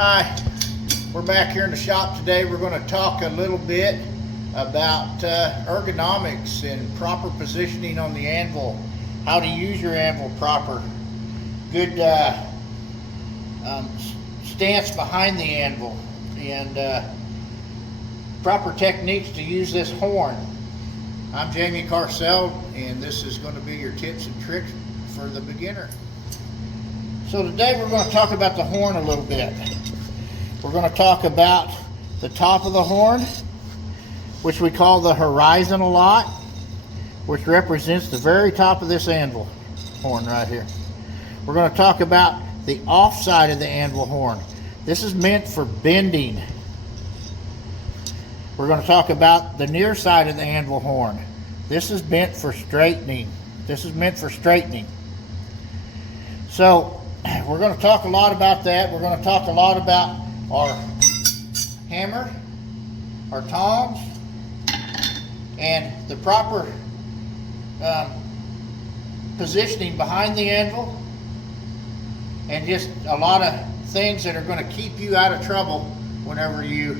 Hi, we're back here in the shop today. We're going to talk a little bit about ergonomics and proper positioning on the anvil, how to use your anvil proper, good stance behind the anvil, and proper techniques to use this horn. I'm Jamie Carcel, and this is going to be your tips and tricks for the beginner. So today we're going to talk about the horn a little bit. We're going to talk about the top of the horn, which we call the horizon a lot, which represents the very top of this anvil horn right here. We're going to talk about the off side of the anvil horn. This is meant for bending. We're going to talk about the near side of the anvil horn. This is meant for straightening. So we're going to talk a lot about that. We're going to talk a lot about our hammer, our tongs, and the proper positioning behind the anvil, and just a lot of things that are going to keep you out of trouble whenever you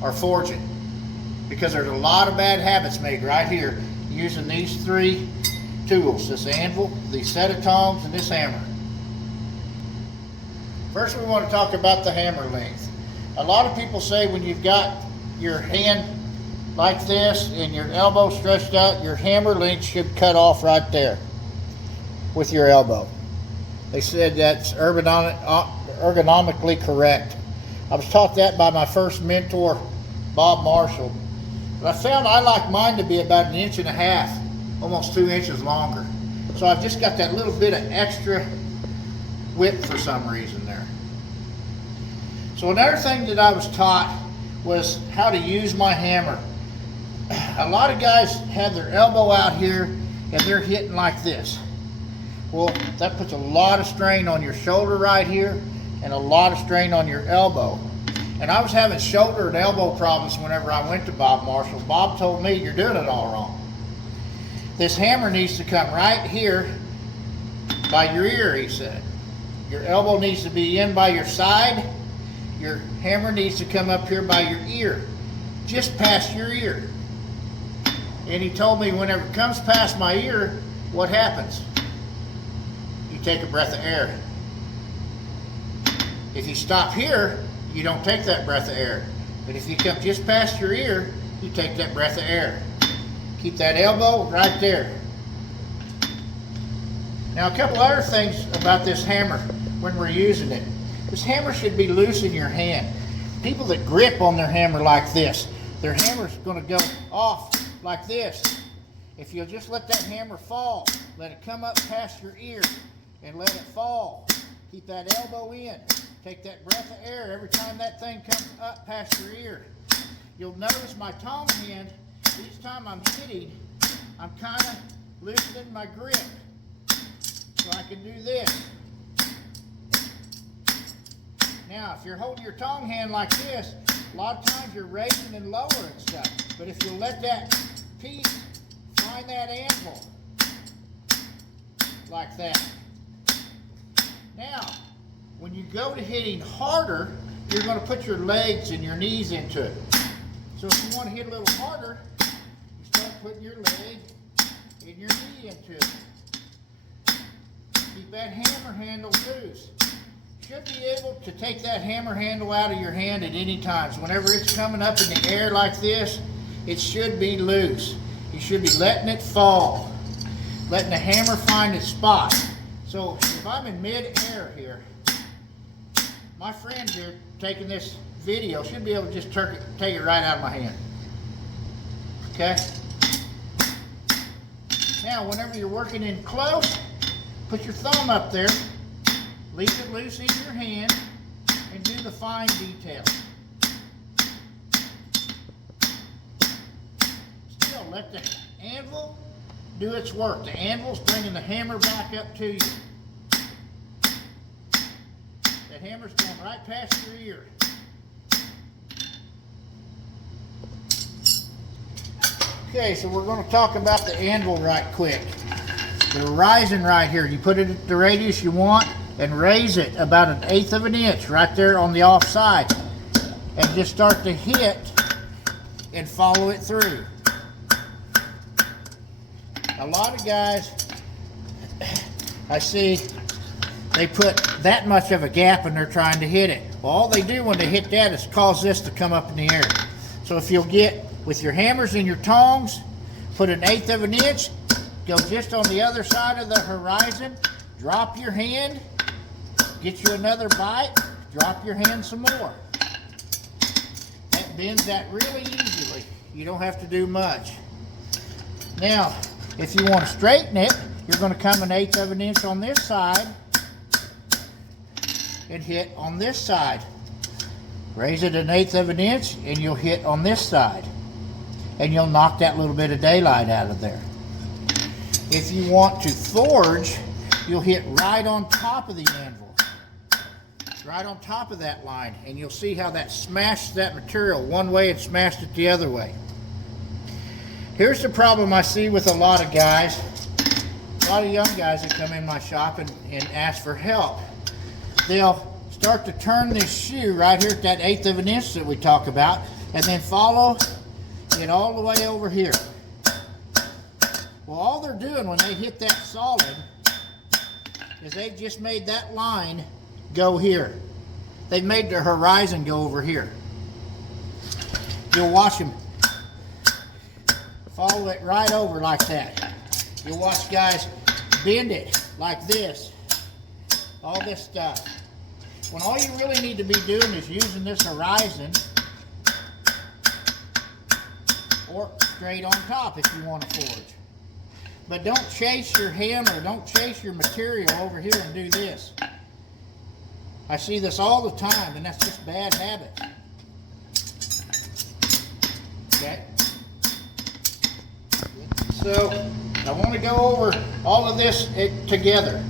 are forging, because there's a lot of bad habits made right here using these three tools: this anvil, the set of tongs, and this hammer. First, we want to talk about the hammer length. A lot of people say when you've got your hand like this and your elbow stretched out, your hammer length should cut off right there with your elbow. They said that's ergonomically correct. I was taught that by my first mentor, Bob Marshall. But I found I like mine to be about 1.5 inches, almost 2 inches longer. So I've just got that little bit of extra width for some reason there. So another thing that I was taught was how to use my hammer. A lot of guys have their elbow out here and they're hitting like this. Well, that puts a lot of strain on your shoulder right here and a lot of strain on your elbow. And I was having shoulder and elbow problems whenever I went to Bob Marshall. Bob told me, "You're doing it all wrong. This hammer needs to come right here by your ear," he said. "Your elbow needs to be in by your side. Your hammer needs to come up here by your ear, just past your ear." And he told me whenever it comes past my ear, what happens? You take a breath of air. If you stop here, you don't take that breath of air. But if you come just past your ear, you take that breath of air. Keep that elbow right there. Now, a couple other things about this hammer when we're using it. This hammer should be loose in your hand. People that grip on their hammer like this, their hammer's going to go off like this. If you'll just let that hammer fall, let it come up past your ear and let it fall. Keep that elbow in. Take that breath of air every time that thing comes up past your ear. You'll notice my tong hand, each time I'm hitting, I'm kind of loosening my grip. So I can do this. Now, if you're holding your tong hand like this, a lot of times you're raising and lowering stuff. But if you'll let that piece find that anvil, like that. Now, when you go to hitting harder, you're going to put your legs and your knees into it. So if you want to hit a little harder, you start putting your leg and your knee into it. Keep that hammer handle loose. You should be able to take that hammer handle out of your hand at any time. So whenever it's coming up in the air like this, it should be loose. You should be letting it fall, letting the hammer find its spot. So if I'm in mid-air here, my friend here taking this video should be able to just take it right out of my hand. Okay? Now, whenever you're working in close, put your thumb up there, leave it loose in your hand, and do the fine details. Still, let the anvil do its work. The anvil's bringing the hammer back up to you. That hammer's going right past your ear. Okay, so we're going to talk about the anvil right quick. The horizon right here, you put it at the radius you want, and raise it about 1/8 of an inch right there on the off side, and just start to hit and follow it through. A lot of guys I see, they put that much of a gap and they're trying to hit it. Well, all they do when they hit that is cause this to come up in the air. So if you'll get with your hammers and your tongs, put 1/8 of an inch, go just on the other side of the horizon, drop your hand, get you another bite, drop your hand some more. That bends that really easily. You don't have to do much. Now, if you want to straighten it, you're going to come 1/8 of an inch on this side and hit on this side. Raise it 1/8 of an inch and you'll hit on this side. And you'll knock that little bit of daylight out of there. If you want to forge, you'll hit right on top of the anvil. Right on top of that line. And you'll see how that smashed that material one way and smashed it the other way. Here's the problem I see with a lot of guys. A lot of young guys that come in my shop and ask for help. They'll start to turn this shoe right here at that 1/8 of an inch that we talk about, and then follow it all the way over here. Well, all they're doing when they hit that solid is they've just made that line go here. They've made their horizon go over here. You'll watch them follow it right over like that. You'll watch guys bend it like this. All this stuff. When all you really need to be doing is using this horizon or straight on top if you want to forge. But don't chase your hammer, don't chase your material over here and do this. I see this all the time, and that's just bad habit. Okay? So I want to go over all of this together.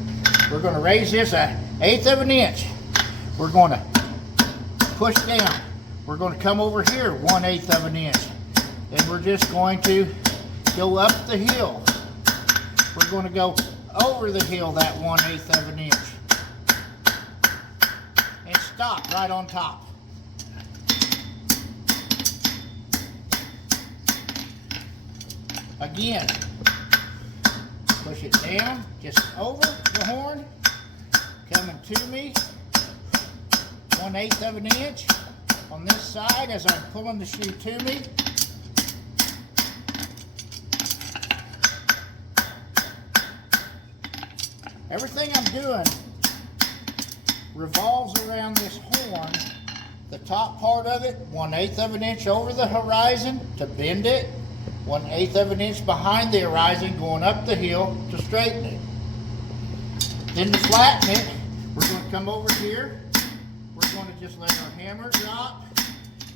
We're going to raise this 1/8 of an inch. We're going to push down. We're going to come over here 1/8 of an inch. And we're just going to go up the hill. We're going to go over the hill that 1/8 of an inch. And stop right on top. Again, push it down, just over the horn, coming to me, 1/8 of an inch on this side as I'm pulling the shoe to me. Everything I'm doing revolves around this horn, the top part of it, 1/8 of an inch over the horizon to bend it, 1/8 of an inch behind the horizon going up the hill to straighten it. Then to flatten it, we're going to come over here. We're going to just let our hammer drop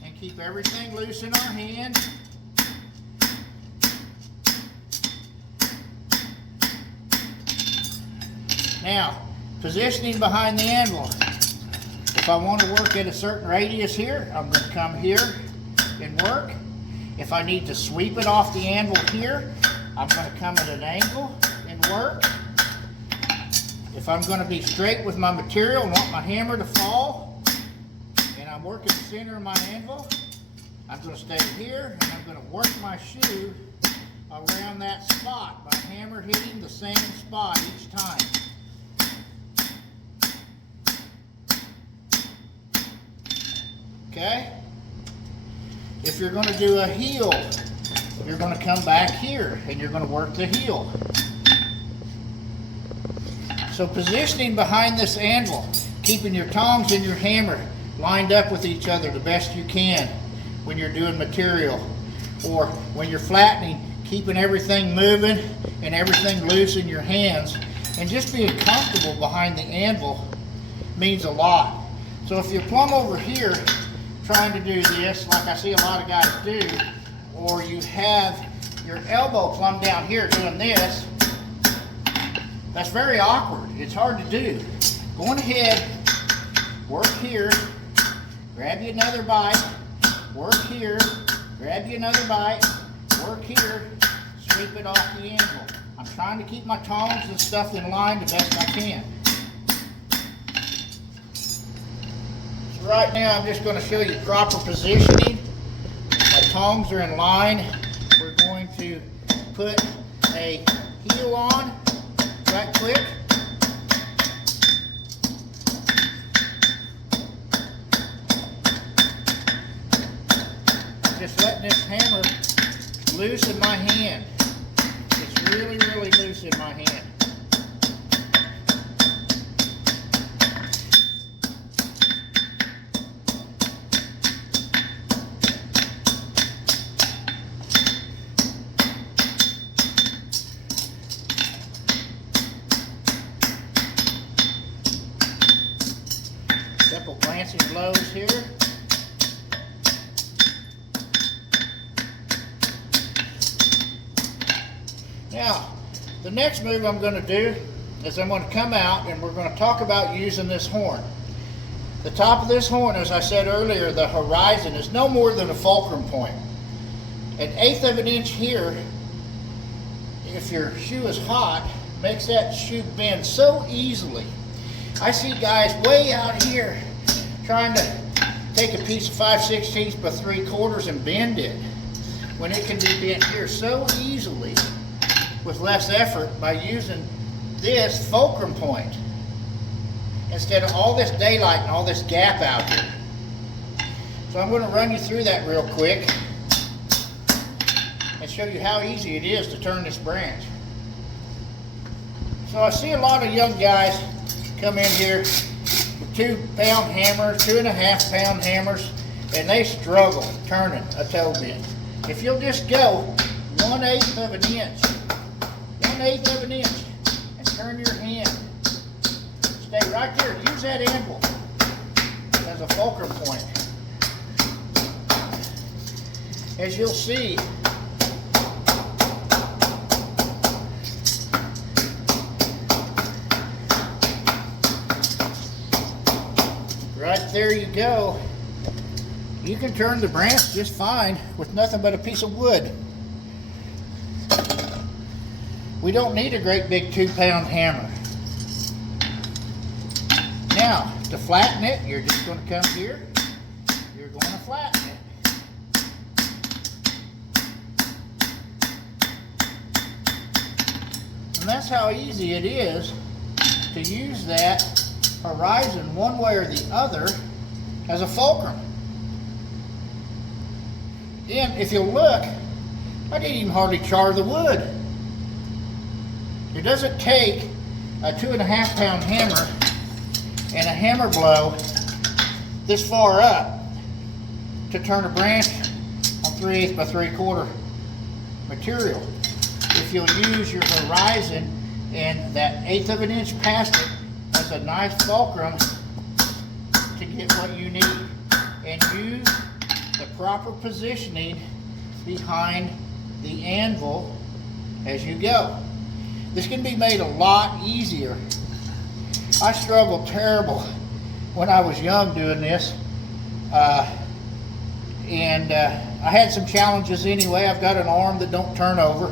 and keep everything loose in our hand. Now, positioning behind the anvil. If I want to work at a certain radius here, I'm going to come here and work. If I need to sweep it off the anvil here, I'm going to come at an angle and work. If I'm going to be straight with my material and want my hammer to fall, and I'm working the center of my anvil, I'm going to stay here and I'm going to work my shoe around that spot. My hammer hitting the same spot each time. Okay? If you're going to do a heel, you're going to come back here and you're going to work the heel. So positioning behind this anvil, keeping your tongs and your hammer lined up with each other the best you can when you're doing material, or when you're flattening, keeping everything moving and everything loose in your hands, and just being comfortable behind the anvil means a lot. So if you're plumb over here trying to do this, like I see a lot of guys do, or you have your elbow plumb down here doing this, that's very awkward. It's hard to do. Going ahead, work here, grab you another bite, work here, grab you another bite, work here, sweep it off the anvil. I'm trying to keep my tongs and stuff in line the best I can. Right now I'm just going to show you proper positioning. My tongs are in line. We're going to put a heel on right quick. I'm just letting this hammer loose in my hand. It's really, really loose in my hand. Couple glancing blows here. Now, the next move I'm going to do is I'm going to come out and we're going to talk about using this horn. The top of this horn, as I said earlier, the horizon is no more than a fulcrum point. An eighth of an inch here, if your shoe is hot, makes that shoe bend so easily. I see guys way out here trying to take a piece of 5/16 by 3/4 and bend it, when it can be bent here so easily with less effort by using this fulcrum point instead of all this daylight and all this gap out here. So I'm going to run you through that real quick and show you how easy it is to turn this branch. So I see a lot of young guys come in here with 2-pound hammers, 2.5-pound hammers, and they struggle turning a toe bend. If you'll just go 1/8 of an inch, 1/8 of an inch, and turn your hand, stay right there, use that anvil as a fulcrum point. As you'll see, right there you go. You can turn the branch just fine with nothing but a piece of wood. We don't need a great big 2-pound hammer. Now, to flatten it, you're just going to come here. You're going to flatten it. And that's how easy it is to use that horizon one way or the other as a fulcrum. And if you'll look, I didn't even hardly char the wood. It doesn't take a 2.5-pound hammer and a hammer blow this far up to turn a branch on 3/8 by 3/4 material. If you'll use your horizon and that 1/8 of an inch past it as a nice fulcrum to get what you need, and use the proper positioning behind the anvil as you go. This can be made a lot easier. I struggled terrible when I was young doing this, and I had some challenges anyway. I've got an arm that don't turn over,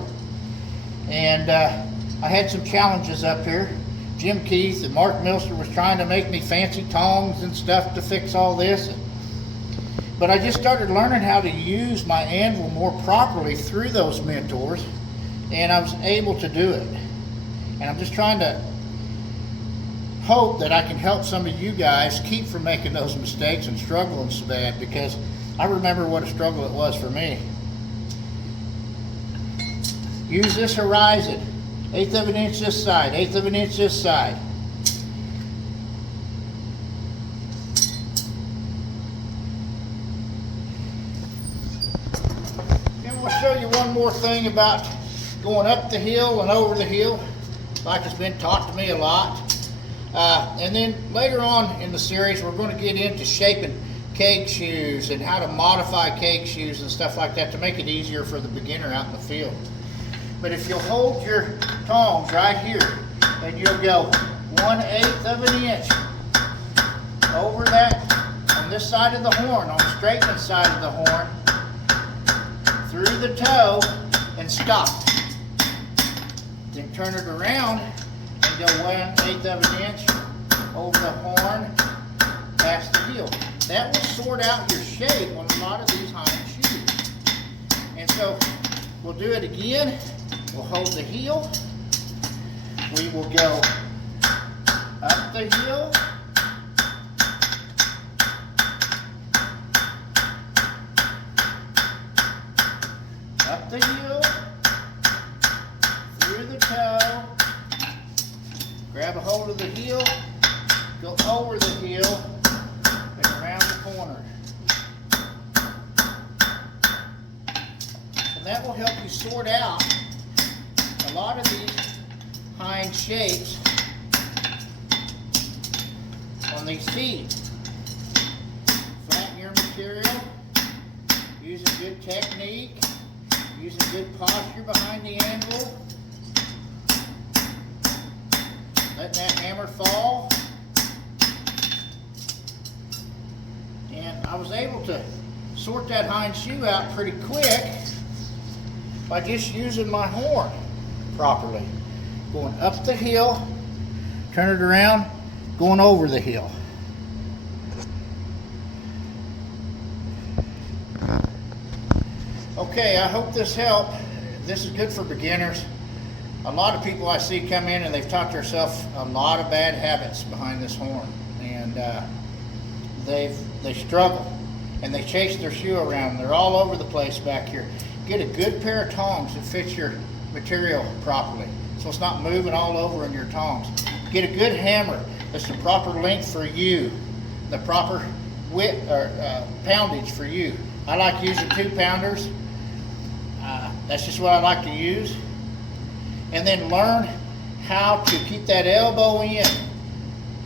and I had some challenges up here. Jim Keith and Mark Milster was trying to make me fancy tongs and stuff to fix all this, but I just started learning how to use my anvil more properly through those mentors, and I was able to do it. And I'm just trying to hope that I can help some of you guys keep from making those mistakes and struggling so bad, because I remember what a struggle it was for me. Use this horizon, 1/8 of an inch this side, 1/8 of an inch this side. And we'll show you one more thing about going up the hill and over the hill, like it's been taught to me a lot. And then later on in the series, we're going to get into shaping cake shoes and how to modify cake shoes and stuff like that to make it easier for the beginner out in the field. But if you'll hold your tongs right here and you'll go 1/8 of an inch over that on this side of the horn, on the straightening side of the horn, through the toe and stop. Then turn it around and go 1/8 of an inch over the horn past the heel. that will sort out your shape on a lot of these hind shoes. And so we'll do it again. We'll hold the heel. We will go up the heel. Up the heel. Through the toe. Grab a hold of the heel. Go over the heel. And around the corner. And that will help you sort out a lot of these hind shapes on these feet. Flatten your material, using good technique, using good posture behind the anvil, letting that hammer fall. And I was able to sort that hind shoe out pretty quick by just using my horn properly. Going up the hill, turn it around, going over the hill. Okay, I hope this helped. This is good for beginners. A lot of people I see come in and they've taught themselves a lot of bad habits behind this horn, and they struggle and they chase their shoe around. They're all over the place back here. Get a good pair of tongs that fits your material properly, so it's not moving all over in your tongs. Get a good hammer that's the proper length for you, the proper width or poundage for you. I like using 2-pounders. That's just what I like to use. And then learn how to keep that elbow in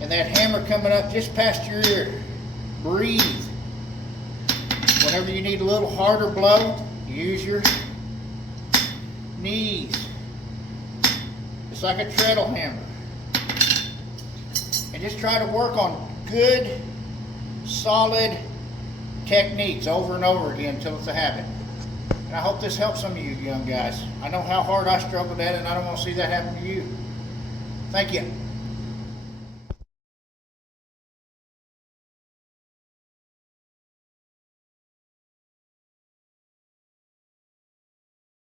and that hammer coming up just past your ear. Breathe. Whenever you need a little harder blow, use your knees. It's like a treadle hammer. And just try to work on good, solid techniques over and over again until it's a habit. And I hope this helps some of you young guys. I know how hard I struggled at it, and I don't want to see that happen to you. Thank you.